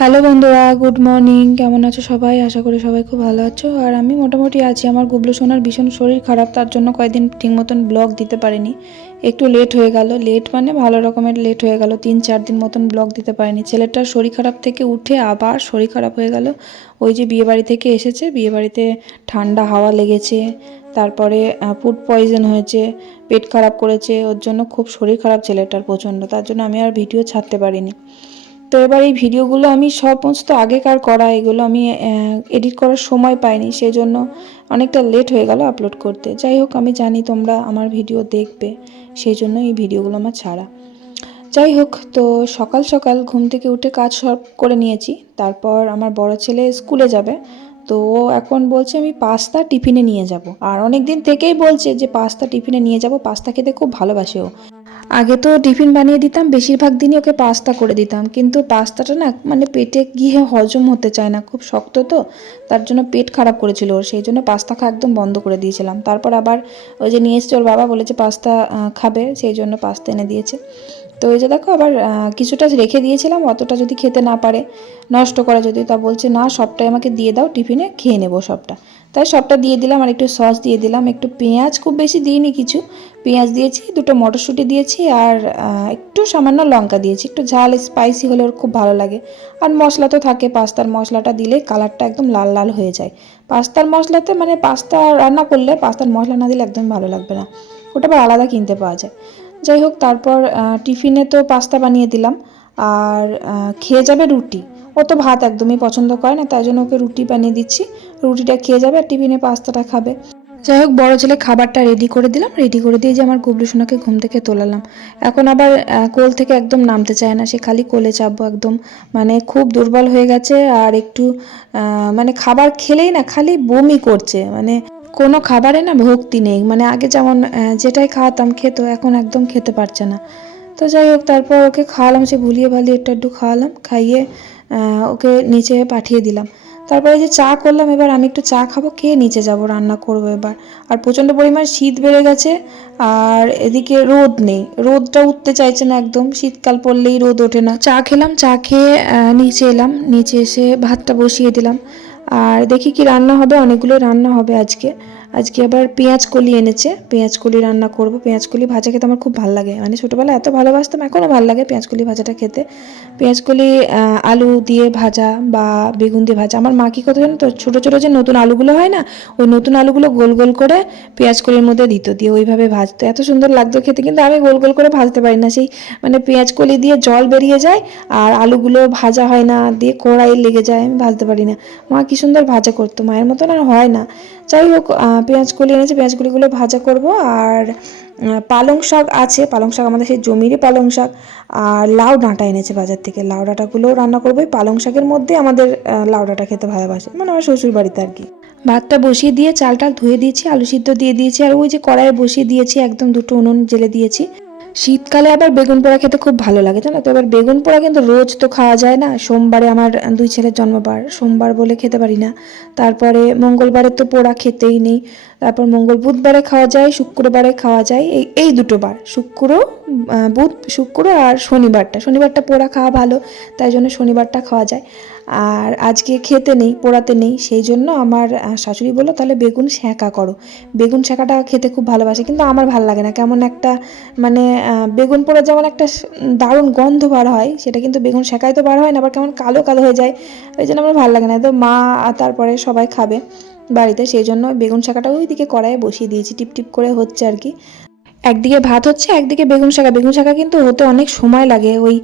Hello বন্ধুরা, good morning. কেমন আছো সবাই? আশা করি সবাই খুব ভালো আছো। আর আমি মোটামুটি আছি। আমার গুবলু সোনার ভীষণ শরীর খারাপ, তার জন্য কয়েকদিন ঠিক মতন ব্লগ দিতে পারিনি। একটু লেট হয়ে গেল, লেট মানে ভালো রকমের লেট হয়ে গেল, 3-4 দিন মতন ব্লগ দিতে পারিনি। ছেলেটার শরীর খারাপ থেকে উঠে আবার শরীর খারাপ হয়ে গেল। ওই যে বিয়েবাড়ি থেকে এসেছে, বিয়েবাড়িতে ঠান্ডা হাওয়া লেগেছে, তারপরে ফুড পয়জন হয়েছে, পেট খারাপ করেছে, ওর জন্য খুব শরীর খারাপ ছেলেটার প্রচণ্ড, তার জন্য আমি আর ভিডিও ছাড়তে পারিনি। তো এবার এই ভিডিওগুলো আমি সমস্ত আগেকার করা, এগুলো আমি এডিট করার সময় পাইনি, সেই জন্য অনেকটা লেট হয়ে গেল আপলোড করতে। যাই হোক, আমি জানি তোমরা আমার ভিডিও দেখবে, সেই জন্য এই ভিডিওগুলো আমার ছাড়া। যাই হোক, তো সকাল সকাল ঘুম থেকে উঠে কাজ সব করে নিয়েছি। তারপর আমার বড় ছেলে স্কুলে যাবে, তো ও এখন বলছে আমি পাস্তা টিফিনে নিয়ে যাব। আর অনেক দিন থেকেই বলছে যে পাস্তা টিফিনে নিয়ে যাব, পাস্তা খেতে খুব ভালোবাসে ও। আগে তো টিফিন বানিয়ে দিতাম, বেশিরভাগ দিনই ওকে পাস্তা করে দিতাম, কিন্তু পাস্তাটা না মানে পেটে গিয়ে হজম হতে চায় না, খুব শক্ত তো, তার জন্য পেট খারাপ করেছিল ওর, সেই জন্য পাস্তা খাওয়া একদম বন্ধ করে দিয়েছিলাম। তারপর আবার ওই যে নিয়ে এসছে ওর বাবা, বলেছে পাস্তা খাবে, সেই জন্য পাস্তা এনে দিয়েছে। তো ওই যে দেখো, আবার কিছুটা রেখে দিয়েছিলাম, অতটা যদি খেতে না পারে, নষ্ট করে যদি, তা বলছে না সবটাই আমাকে দিয়ে দাও, টিফিনে খেয়ে নেবো সবটা। তাই সবটা দিয়ে দিলাম, আর একটু সস দিয়ে দিলাম, একটু পেঁয়াজ, খুব বেশি দিইনি কিছু, পেঁয়াজ দিয়েছি, দুটো মটরশুঁটি দিয়েছি, আর একটু সামান্য লঙ্কা দিয়েছি, একটু ঝাল স্পাইসি হলে ওর খুব ভালো লাগে। আর মশলা তো থাকে, পাস্তার মশলাটা দিলে কালারটা একদম লাল লাল হয়ে যায়। পাস্তার মশলাতে মানে পাস্তা রান্না করলে পাস্তার মশলা না দিলে একদমই ভালো লাগবে না, ওটা আবার আলাদা কিনতে পাওয়া যায়। যাই হোক, তারপর টিফিনে তো পাস্তা বানিয়ে দিলাম, আর খেয়ে যাবে রুটি। ও তো ভাত একদমই পছন্দ করে না, তাই জন্য ওকে রুটি বানিয়ে দিচ্ছি, রুটিটা খেয়ে যাবে আর টিফিনে পাস্তাটা খাবে। যাই হোক, বড় ছেলে খাবারটা রেডি করে দিলাম, রেডি করে দিয়ে যে আমার গুবলু সোনাকে ঘুম থেকে তোলালাম। এখন আবার কোল থেকে একদম নামতে চায় না, সে খালি কোলে চাপবো একদম, মানে খুব দুর্বল হয়ে গেছে। আর একটু মানে খাবার খেলেই না খালি বমি করছে, মানে কোনো খাবারে না ভক্তি নেই, মানে আগে যেমন যেটাই খাওয়াতাম খেতো, এখন একদম খেতে পারছে না। তো যাই হোক, তারপর ওকে খাওয়ালাম, সে ভুলিয়ে ভালিয়ে একটু একটু খাওয়ালাম, খাইয়ে ওকে নিচে পাঠিয়ে দিলাম। তারপরে যে চা করলাম, এবার আমি একটু চা খাবো, খেয়ে নিচে যাব, রান্না করবো এবার। আর প্রচণ্ড পরিমাণ শীত বেড়ে গেছে, আর এদিকে রোদ নেই, রোদটা উঠতে চাইছে না একদম, শীতকাল পড়লেই রোদ ওঠে না। চা খেলাম, চা খেয়ে নিচে এলাম, নিচে এসে ভাতটা বসিয়ে দিলাম। আর দেখি কি রান্না হবে, অনেকগুলো রান্না হবে আজকে। আজকে আবার পেঁয়াজ কলি এনেছে, পেঁয়াজ কলি রান্না করব। পেঁয়াজ কলি ভাজা খেতে আমার খুব ভালো লাগে, মানে ছোটোবেলায় এত ভালোবাসতাম, এখনও ভালো লাগে পেঁয়াজ কলি ভাজাটা খেতে। পেঁয়াজ কলি আলু দিয়ে ভাজা বা বেগুন দিয়ে ভাজা। আমার মা কী করতো জানো তো, ছোটো ছোটো যে নতুন আলুগুলো হয় না, ওই নতুন আলুগুলো গোল গোল করে পেঁয়াজ কলির মধ্যে দিত, দিয়ে ওইভাবে ভাজতো, এত সুন্দর লাগতো খেতে। কিন্তু আমি গোল গোল করে ভাজতে পারি না, সেই মানে পেঁয়াজ কলি দিয়ে জল বেরিয়ে যায়, আর আলুগুলো ভাজা হয় না, দিয়ে কড়াই লেগে যায়, আমি ভাজতে পারি না। মা কী সুন্দর ভাজা করতো, মায়ের মতন আর হয় না। যাই হোক, পেঁয়াজ কলি এনেছে, পেঁয়াজ কলিগুলো ভাজা করব। আর পালং শাক আছে, পালং শাক আমাদের সেই জমিরই পালং শাক। আর লাউ ডাঁটা এনেছে বাজার থেকে, লাউ ডাঁটাগুলোও রান্না করবো। পালং শাকের মধ্যে আমাদের লাউ ডাঁটা খেতে ভালোবাসে, মানে আমার শ্বশুর বাড়িতে আর কি। ভাতটা বসিয়ে দিয়ে চালটা ধুয়ে দিয়েছি, আলু সিদ্ধ দিয়ে দিয়েছি, আর ওই যে কড়াইয়ে বসিয়ে দিয়েছি, একদম দুটো উনুন জেলে দিয়েছি। শীতকালে আবার বেগুন পোড়া খেতে খুব ভালো লাগে, জানো তো। এবার বেগুন পোড়া কিন্তু রোজ তো খাওয়া যায় না, সোমবারে আমার 2 ছেলের জন্মবার, সোমবার বলে খেতে পারি না। তারপরে মঙ্গলবারে তো পোড়া খেতেই নেই। তারপর বুধবারে খাওয়া যায়, শুক্রবারে খাওয়া যায়, এই দুটো বার, বুধ শুক্র আর শনিবারটা পোড়া খাওয়া ভালো, তাই জন্য শনিবারটা খাওয়া যায়। আর আজকে খেতে নেই, পোড়াতে নেই, সেই জন্য আমার শাশুড়ি বললো তাহলে বেগুন সেঁকা করো। বেগুন সেঁকাটা খেতে খুব ভালোবাসে, কিন্তু আমার ভালো লাগে না, কেমন একটা মানে বেগুন পোড়া যেমন একটা দারুণ গন্ধ বার হয়, সেটা কিন্তু বেগুন সেঁকায় তো বার হয় না, আবার কেমন কালো কালো হয়ে যায়, ওই জন্য আমার ভালো লাগে না। তো মা তারপরে সবাই খাবে বাড়িতে, সেই জন্য বেগুন শাকাটা ওইদিকে কড়াইয়ে বসিয়ে দিয়েছি, টিপ টিপ করে হচ্ছে আর কি। একদিকে ভাত হচ্ছে, একদিকে বেগুন শাকা কিন্তু হতে অনেক সময় লাগে। ওই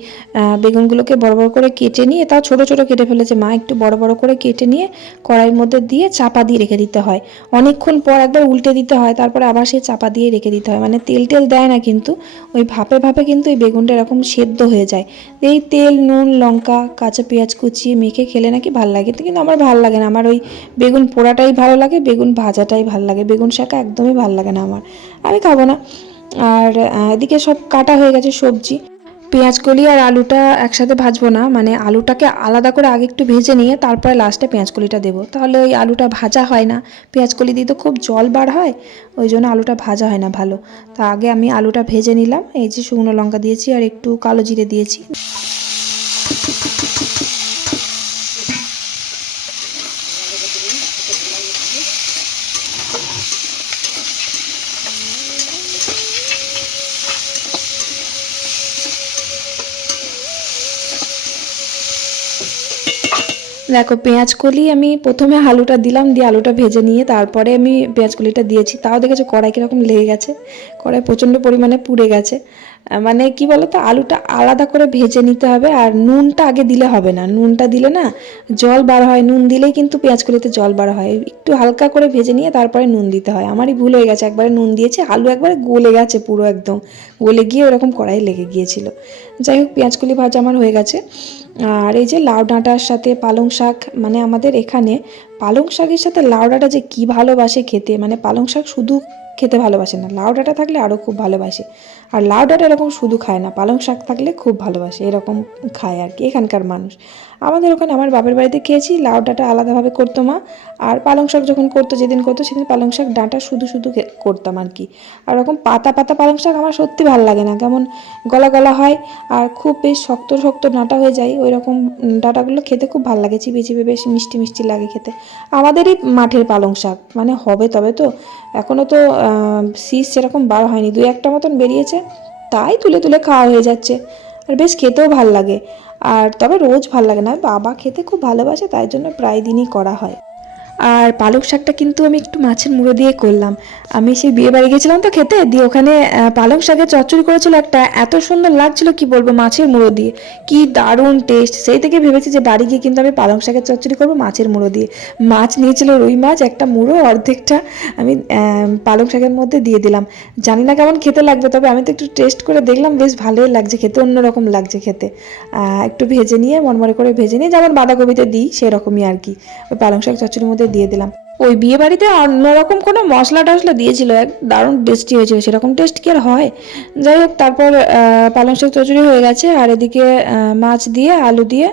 বেগুনগুলোকে বড় বড় করে কেটে নিয়ে, তাও ছোট ছোট কেটে ফেলেছে মা, একটু বড় বড় করে কেটে নিয়ে কড়াইয়ের মধ্যে দিয়ে চাপা দিয়ে রেখে দিতে হয়। অনেকক্ষণ পর একবার উল্টে দিতে হয়, তারপরে আবার সেই চাপা দিয়ে রেখে দিতে হয়, মানে তেল টেল দেয় না কিন্তু, ওই ভাপে ভাপে কিন্তু এই বেগুনটা এরকম সেদ্ধ হয়ে যায়। এই তেল, নুন, লঙ্কা, কাঁচা পেঁয়াজ কুচিয়ে মেখে খেলে নাকি ভালো লাগে, কিন্তু আমার ভালো লাগে না। আমার ওই বেগুন পোড়াটাই ভালো লাগে, বেগুন ভাজাটাই ভালো লাগে, বেগুন শাকা একদমই ভালো লাগে না আমার, আমি খাবো না। আর এদিকে সব কাটা হয়ে গেছে সবজি। পেঁয়াজ কলি আর আলুটা একসাথে ভাজবো না, মানে আলুটাকে আলাদা করে আগে একটু ভেজে নিয়ে তারপরে লাস্টে পেঁয়াজ কলিটা দেবো, তাহলে ওই আলুটা ভাজা হয় না। পেঁয়াজ কলি দিয়ে তো খুব জল বার হয়, ওই জন্য আলুটা ভাজা হয় না ভালো। তা আগে আমি আলুটা ভেজে নিলাম, এই যে শুকনো লঙ্কা দিয়েছি আর একটু কালো জিরে দিয়েছি। দেখো পেঁয়াজ কলি আমি প্রথমে আলুটা দিলাম, দিয়ে আলুটা ভেজে নিয়ে তারপরে আমি পেঁয়াজ কলিটা দিয়েছি। তাও দেখেছো কড়াই কীরকম লেগে গেছে, কড়াই প্রচণ্ড পরিমাণে পুড়ে গেছে। মানে কি বলতো, আলুটা আলাদা করে ভেজে নিতে হবে, আর নুনটা আগে দিলে হবে না। নুনটা দিলে না জল বার হয়, নুন দিলেই কিন্তু পেঁয়াজ কলিতে জল বার হয়। একটু হালকা করে ভেজে নিয়ে তারপরে নুন দিতে হয়। আমারই ভুল হয়ে গেছে, একবারে নুন দিয়েছি, আলু একবারে গলে গেছে পুরো, একদম গলে গিয়ে ওরকম কড়াই লেগে গিয়েছিল। যাই হোক, পেঁয়াজ কলি ভাজা আমার হয়ে গেছে। আর এই যে লাউ ডাঁটার সাথে পালং শাক, মানে আমাদের এখানে পালং শাকের সাথে লাউ ডাঁটা যে কী ভালোবাসে খেতে, মানে পালং শাক শুধু খেতে ভালোবাসে না, লাউ ডাঁটা থাকলে আরও খুব ভালোবাসে। আর লাউ ডাঁটা এরকম শুধু খায় না, পালং শাক থাকলে খুব ভালোবাসে, এরকম খায় আর কি এখানকার মানুষ। আমাদের ওখানে আমার বাপের বাড়িতে খেয়েছি, লাউ ডাঁটা আলাদাভাবে করতো মা, আর পালং শাক যখন করতো, যেদিন করতো সেদিন পালং শাক ডাঁটা শুধু শুধু করতাম আর কি। আর ওরকম পাতা পাতা পালং শাক আমার সত্যি ভালো লাগে না, কেমন গলা গলা হয়, আর খুব বেশ শক্ত শক্ত ডাঁটা হয়ে যায়, ওই রকম ডাঁটাগুলো খেতে খুব ভালো লাগে, চিবিয়ে চিবিয়ে বেশ মিষ্টি মিষ্টি লাগে খেতে। আমাদেরই মাঠের পালং শাক, মানে হবে তবে তো, এখনও তো শীষ সেরকম বার হয়নি, 2-1টা মতন বেরিয়েছে, তাই তুলে তুলে খাওয়া হয়ে যাচ্ছে। আর বেশ খেতেও ভাল লাগে, আর তবে রোজ ভাল লাগে না, বাবা খেতে খুব ভালোবাসে, তাই জন্য প্রায় দিনই করা হয়। আর পালক শাকটা কিন্তু আমি একটু মাছের মুড়ো দিয়ে করলাম। আমি সেই বিয়ে বাড়ি গেছিলাম তো খেতে, দিয়ে ওখানে পালক শাকের চচ্চড়ি করেছিল একটা, এত সুন্দর লাগছিল কি বলবো, মাছের মুড়ো দিয়ে, কি দারুণ টেস্ট। সেই থেকে ভেবেছি যে বাড়ি গিয়ে কিন্তু আমি পালং শাকের চচ্চড়ি করবো মাছের মুড়ো দিয়ে। মাছ নিয়েছিল রুই মাছ, একটা মুড়ো অর্ধেকটা আমি পালং শাকের মধ্যে দিয়ে দিলাম। জানি না কেমন খেতে লাগবে, তবে আমি তো একটু টেস্ট করে দেখলাম, বেশ ভালোই লাগছে খেতে, অন্যরকম লাগছে খেতে। একটু ভেজে নিয়ে, মরমরে করে ভেজে নিয়ে, যেমন বাঁধাকপিতে দিই সেরকমই আর কি, ওই পালং শাক চচ্চড়ির মধ্যে দিয়ে দিলাম। ওই বিয়ে বাড়িতে অন্যরকম কোনো মশলা টশলা দিয়েছিল, এক দারুণ টেস্টি হয়েছিল, সেরকম টেস্ট কি আর হয়। যাই হোক, তারপর পালং শাক চচ্চড়ি হয়ে গেছে, আর এদিকে মাছ দিয়ে আলু দিয়ে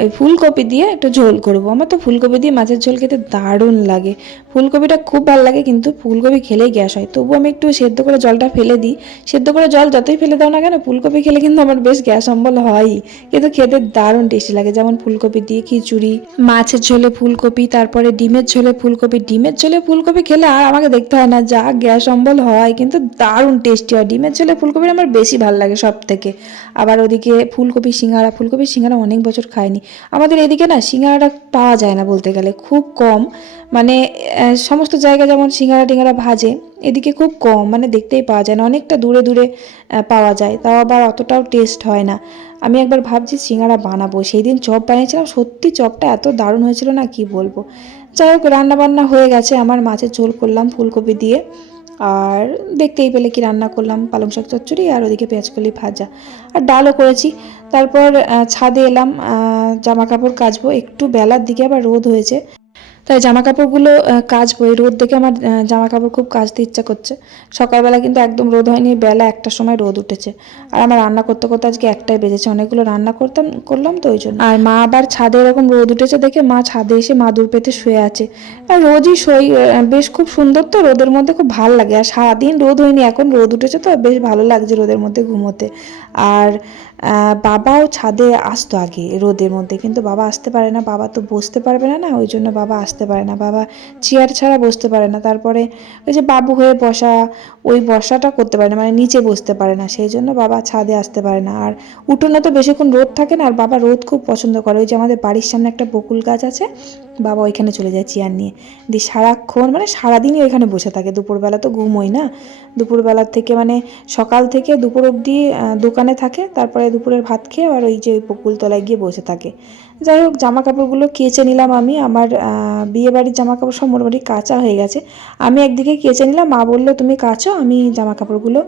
ওই ফুলকপি দিয়ে একটু ঝোল করবো। আমার তো ফুলকপি দিয়ে মাছের ঝোল খেতে দারুণ লাগে, ফুলকপিটা খুব ভালো লাগে, কিন্তু ফুলকপি খেলেই গ্যাস হয়, তবু আমি একটু সেদ্ধ করে জলটা ফেলে দিই। সেদ্ধ করে জল যতই ফেলে দাও না কেন, ফুলকপি খেলে কিন্তু আমার বেশ গ্যাস অম্বল হয়ই, কিন্তু খেতে দারুণ টেস্টি লাগে। যেমন ফুলকপি দিয়ে খিচুড়ি, মাছের ঝোলে ফুলকপি, তারপরে ডিমের ঝোলে ফুলকপি। ডিমের ঝোলে ফুলকপি খেলে আর আমাকে দেখতে হয় না, যা গ্যাস অম্বল হয়, কিন্তু দারুণ টেস্টি হয়। ডিমের ঝোলে ফুলকপির আমার বেশি ভালো লাগে সব থেকে। আবার ওদিকে ফুলকপি সিঙ্গারা, ফুলকপি সিঙ্গারা অনেক বছর খাইনি। আমাদের এদিকে না সিঙ্গারাটা পাওয়া যায় না বলতে গেলে, খুব কম, মানে সমস্ত জায়গায় যেমন সিঙ্গারা টিঙ্গারা ভাজে, এদিকে খুব কম, মানে দেখতেই পাওয়া যায় না, অনেকটা দূরে দূরে পাওয়া যায়, তাও আবার অতটাও টেস্ট হয় না। আমি একবার ভাবছি সিঙ্গারা বানাবো, সেই দিন চপ বানিয়েছিলাম, সত্যি চপটা এত দারুণ হয়েছিল না কি বলবো। যাই হোক, রান্নাবান্না হয়ে গেছে আমার, মাছের ঝোল করলাম ফুলকপি দিয়ে, আর দেখতেই পেলে কি রান্না করলাম, পালং শাক চচ্চড়ি, আর ওদিকে পেঁয়াজকলি ভাজা, আর ডালও করেছি। তারপর ছাদে এলাম, জামা কাপড় কাচবো, একটু বেলার দিকে আবার রোদ হয়েছে, তাই জামা কাপড়গুলো কাচবো। এই রোদ দেখে আমার জামা কাপড় খুব কাচতে ইচ্ছা করছে। সকালবেলা কিন্তু একদম রোদ হয়নি, বেলা 1টার সময় রোদ উঠেছে, আর আমার রান্না করতে করতে আজকে 1টাই বেজেছে, অনেকগুলো রান্না করলাম তো ওই জন্য। আর মা আবার ছাদে এরকম রোদ উঠেছে দেখে মা ছাদে এসে মাদুর পেতে শুয়ে আছে। আর রোজই শোই, বেশ খুব সুন্দর তো, রোদের মধ্যে খুব ভালো লাগে। আর সারাদিন রোদ হয়নি, এখন রোদ উঠেছে তো বেশ ভালো লাগছে রোদের মধ্যে ঘুমোতে। আর বাবাও ছাদে আসতো আগে রোদের মধ্যে, কিন্তু বাবা আসতে পারে না, বাবা তো বসতে পারবে না, ওই জন্য বাবা আসতে পারে না, বাবা চেয়ার ছাড়া বসতে পারে না। তারপরে ওই যে বাবু হয়ে বসা, ওই বসাটা করতে পারে না, মানে নিচে বসতে পারে না, সেই জন্য বাবা ছাদে আসতে পারে না। আর উঠোনে তো বেশিক্ষণ রোদ থাকে না, আর বাবা রোদ খুব পছন্দ করে। ওই যে আমাদের বাড়ির সামনে একটা বকুল গাছ আছে, বাবা ওইখানে চলে যায় চেয়ার নিয়ে, দিয়ে সারাক্ষণ, মানে সারাদিনই ওইখানে বসে থাকে। দুপুরবেলা তো ঘুমোই না, দুপুরবেলার থেকে মানে সকাল থেকে দুপুর অবধি দোকানে থাকে, তারপরে দুপুরের ভাত খেয়ে আবার ওই যে ওই বকুল তলায় গিয়ে বসে থাকে। যাই হোক, জামা কাপড়গুলো কেচে নিলাম আমি, আমার বিয়েবাড়ির জামা কাপড় সব মোটামুটি কাচা হয়ে গেছে। আমি একদিকে কেচে নিলাম, মা বললো তুমি কাচো, আমি জামা কাপড়গুলো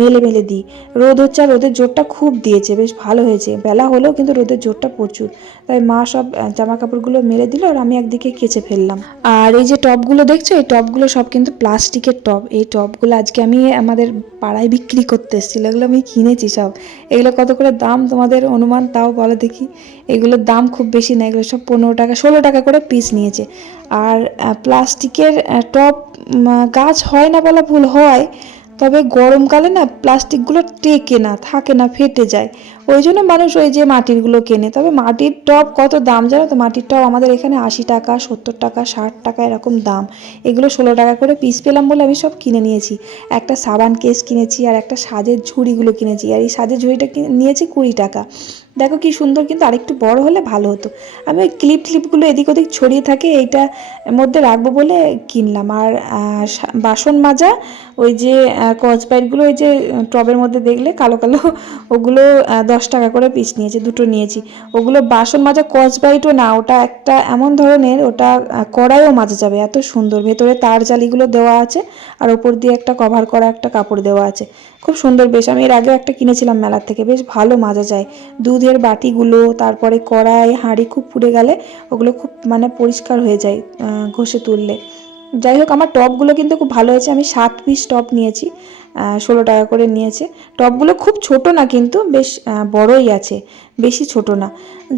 মেলে মেলে দিই। রোদ হচ্ছে, আর রোদের জোরটা খুব দিয়েছে, বেশ ভালো হয়েছে, বেলা হলেও কিন্তু রোদের জোরটা প্রচুর, তাই মা সব জামা কাপড়গুলো মেলে দিল, আর আমি একদিকে কেচে ফেললাম। আর এই যে টবগুলো দেখছো, এই টবগুলো সব কিন্তু প্লাস্টিকের টব। এই টবগুলো আজকে আমি আমাদের পাড়ায় বিক্রি করতে এসেছিলো, এগুলো আমি কিনেছি সব। এগুলো কত করে দাম তোমাদের অনুমান তাও বলো দেখি? এগুলোর দাম খুব বেশি না, এগুলো সব 15 টাকা 16 টাকা করে পিস নিয়েছে। আর প্লাস্টিকের টব গাছ হয় না বলা ভুল, হয়, তবে গরমকালে না প্লাস্টিকগুলো টেকে না, থাকে না, ফেটে যায়, ওই জন্য মানুষ ওই যে মাটিরগুলো কেনে। তবে মাটির টব কত দাম জানো তো? মাটির টব আমাদের এখানে 80 টাকা, 70 টাকা, 60 টাকা এরকম দাম। এগুলো 16 টাকা করে পিস পেলাম বলে আমি সব কিনে নিয়েছি। একটা সাবান কেস কিনেছি আর একটা সাজের ঝুড়িগুলো কিনেছি, আর এই সাজের ঝুড়িটা নিয়েছি 20 টাকা। দেখো কি সুন্দর, কিন্তু আরেকটু বড় হলে ভালো হতো। আমি ওই ক্লিপগুলো এদিক ওদিক ছড়িয়ে থাকে এইটা মধ্যে রাখবো বলে কিনলাম। আর বাসন মাজা ওই যে কচপাইটগুলো ওই যে টবের মধ্যে দেখলে কালো কালো, ওগুলো 10 টাকা করে পিস নিয়েছি, দুটো নিয়েছি। ওগুলো বাসন মাজা কচপাইটও না, ওটা একটা এমন ধরনের, ওটা কড়াইও মাজা যাবে, এত সুন্দর। ভেতরে তার জালিগুলো দেওয়া আছে আর ওপর দিয়ে একটা কভার করা একটা কাপড় দেওয়া আছে, খুব সুন্দর বেশ। আমি এর আগেও একটা কিনেছিলাম মেলার থেকে, বেশ ভালো মাজা যায়। দুধের বাটিগুলো, তারপরে কড়াই হাঁড়ি খুব পুড়ে গেলে ওগুলো খুব মানে পরিষ্কার হয়ে যায় ঘষে তুললে। যাই হোক, আমার টবগুলো কিন্তু খুব ভালো হয়েছে। আমি 7 পিস টব নিয়েছি, 16 টাকা করে নিয়েছে। টবগুলো খুব ছোট না, কিন্তু বেশ বড়ই আছে, বেশি ছোট না।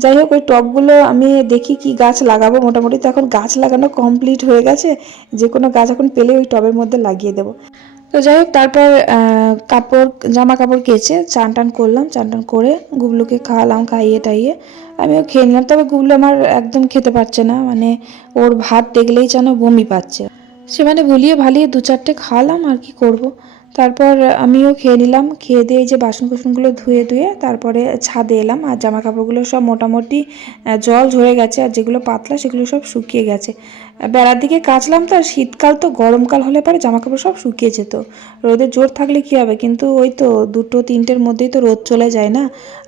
যাই হোক, ওই টবগুলো আমি দেখি কি গাছ লাগাবো। মোটামুটি তো এখন গাছ লাগানো কমপ্লিট হয়ে গেছে, যে কোনো গাছ এখন পেলে ওই টবের মধ্যে লাগিয়ে দেবো। তো যাই হোক, তারপর জামা কাপড় কেচে চান টান করলাম, চান টান করে গুবলুকে খাওয়ালাম, খাইয়ে টাইয়ে আমিও খেয়ে নিলাম। তবে গুবলু আমার একদম খেতে পারছে না, মানে ওর ভাত দেখলেই যেন বমি পাচ্ছে। সে মানে ভুলিয়ে ভালিয়ে 2-4টে খাওয়ালাম, আর কি করব। তারপর আমিও খেয়ে নিলাম, খেয়ে দিয়ে যে বাসন কুসনগুলো ধুয়ে ধুয়ে তারপরে ছাদে এলাম। আর জামা কাপড়গুলো সব মোটামুটি জল ঝরে গেছে, আর যেগুলো পাতলা সেগুলো সব শুকিয়ে গেছে। বেড়ার দিকে কাচলাম তো, আর শীতকাল তো, গরমকাল হলে পরে জামা কাপড় সব শুকিয়ে যেত। রোদের জোর থাকলে কি হবে, কিন্তু ওই তো 2-3টের মধ্যেই তো রোদ চলে যায় না,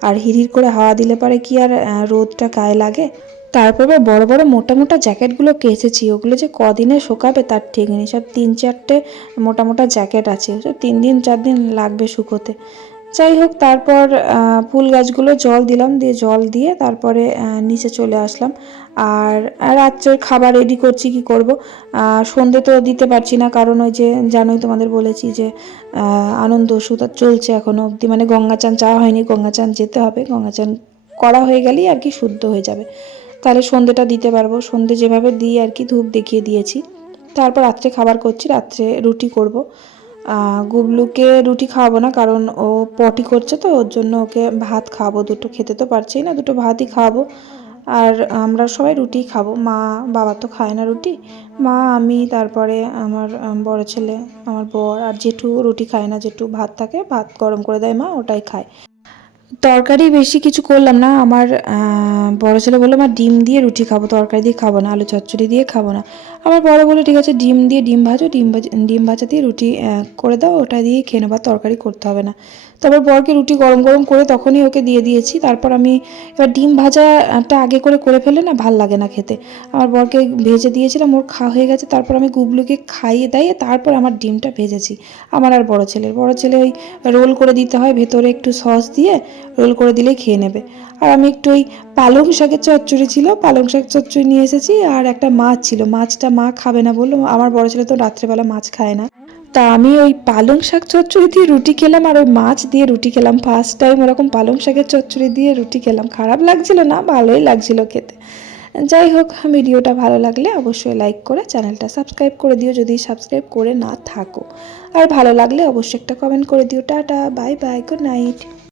আর হিড়হিড় করে হাওয়া দিলে পরে কি আর রোদটা গায়ে লাগে। তারপরে বড় বড় মোটা মোটা জ্যাকেটগুলো কেচেছি, ওগুলো যে কদিনে শুকাবে তার ঠিক নেই। সব 3-4টে মোটা মোটা জ্যাকেট আছে, 3-4 দিন লাগবে শুকোতে। যাই হোক, তারপর ফুল গাছগুলো জল দিলাম, দিয়ে জল দিয়ে তারপরে নিচে চলে আসলাম। আর রাত্রের খাবার রেডি করছি, কি করব। সন্ধে তো দিতে পারছি না, কারণ ওই যে জানোই তোমাদের বলেছি যে আনন্দ ওষুধ চলছে এখনো অবধি, মানে গঙ্গাচান যাওয়া হয়নি, গঙ্গাচান যেতে হবে। গঙ্গাচান করা হয়ে গেলেই আর কি শুদ্ধ হয়ে যাবে, তাহলে সন্ধেটা দিতে পারবো। সন্ধে যেভাবে দিই আর কি, ধূপ দেখিয়ে দিয়েছি। তারপর রাত্রে খাবার করছি, রাত্রে রুটি করব। গুবলুকে রুটি খাওয়াবো না, কারণ ও পটি করছে, তো ওর জন্য ওকে ভাত খাওয়াবো। দুটো খেতে তো পারছেই না, দুটো ভাতই খাওয়াবো। আর আমরা সবাই রুটি খাবো, মা বাবা তো খায় না রুটি। মা, আমি, তারপরে আমার বড় ছেলে, আমার বর, আর জেঠু রুটি খায় না। জেঠু ভাত থাকে, ভাত গরম করে দেয় মা, ওটাই খায়। তরকারি বেশি কিছু করলাম না। আমার বড় ছেলে বললো মা ডিম দিয়ে রুটি খাবো, তরকারি দিয়ে খাবো না, আলু চচ্চড়ি দিয়ে খাবো না। আমার বড় বলে ঠিক আছে, ডিম দিয়ে ডিম ভাজো, ডিম ভাজা দিয়ে রুটি করে দাও, ওটা দিয়ে খেয়ে নেবো, তরকারি করতে হবে না। তারপর বরকে রুটি গরম গরম করে তখনই ওকে দিয়ে দিয়েছি। তারপর আমি এবার ডিম ভাজাটা আগে করে ফেলে না ভাল লাগে না খেতে। আমার বরকে ভেজে দিয়েছিলাম, ওর খাওয়া হয়ে গেছে। তারপর আমি গুবলুকে খাইয়ে দাইয়ে তারপর আমার ডিমটা ভেজেছি। আমার আর বড় ছেলে ওই রোল করে দিতে হয়, ভেতরে একটু সস দিয়ে রোল করে দিলেই খেয়ে নেবে। আর আমি একটু ওই পালং শাকের চচ্চড়ি ছিল, পালং শাক চচ্চড়ি নিয়ে এসেছি। আর একটা মাছ ছিল, মাছটা মা খাবে না বললো, আমার বড় ছেলে তো রাত্রেবেলা মাছ খায় না। তা আমি ওই পালং শাক চচ্চড়ি দিয়ে রুটি খেলাম, আর ওই মাছ দিয়ে রুটি খেলাম। ফার্স্ট টাইম ওরকম পালং শাকের চচ্চড়ি দিয়ে রুটি খেলাম, খারাপ লাগছিল না, ভালোই লাগছিল খেতে। যাই হোক, ভিডিওটা ভালো লাগলে অবশ্যই লাইক করে চ্যানেলটা সাবস্ক্রাইব করে দিও, যদি সাবস্ক্রাইব করে না থাকো। আর ভালো লাগলে অবশ্যই একটা কমেন্ট করে দিও। Tata, bye bye, good night.